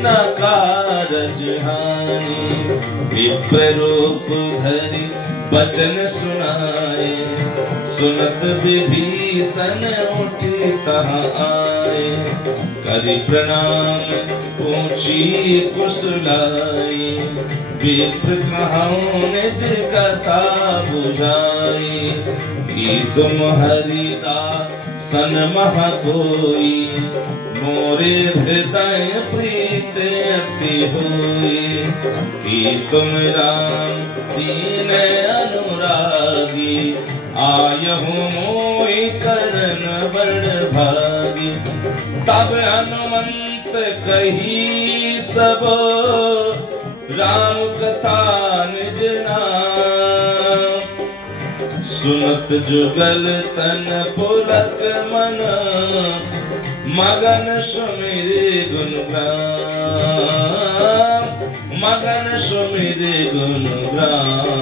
न कारज हानि। विप्र रूप धरि बचन सुनाए, सुनत विभीषण उठी तहाँ आए। करि प्रणाम पूछी कुशलाई, विप्र कहूँ निज कथा बुझाई। कि तुम हरिदासन मह कोई, मोरे हृदय प्रीत अति होई। कि तुम राम दीन अनुरागी, आयहु मोहि करन बड़ भागी। तब हनुमंत कही सब, राम कथा निज नाम। सुनत जुगल तन पुलक मन, मगन सुमिरे गुण गान, मगन सुमिरे गुण गान।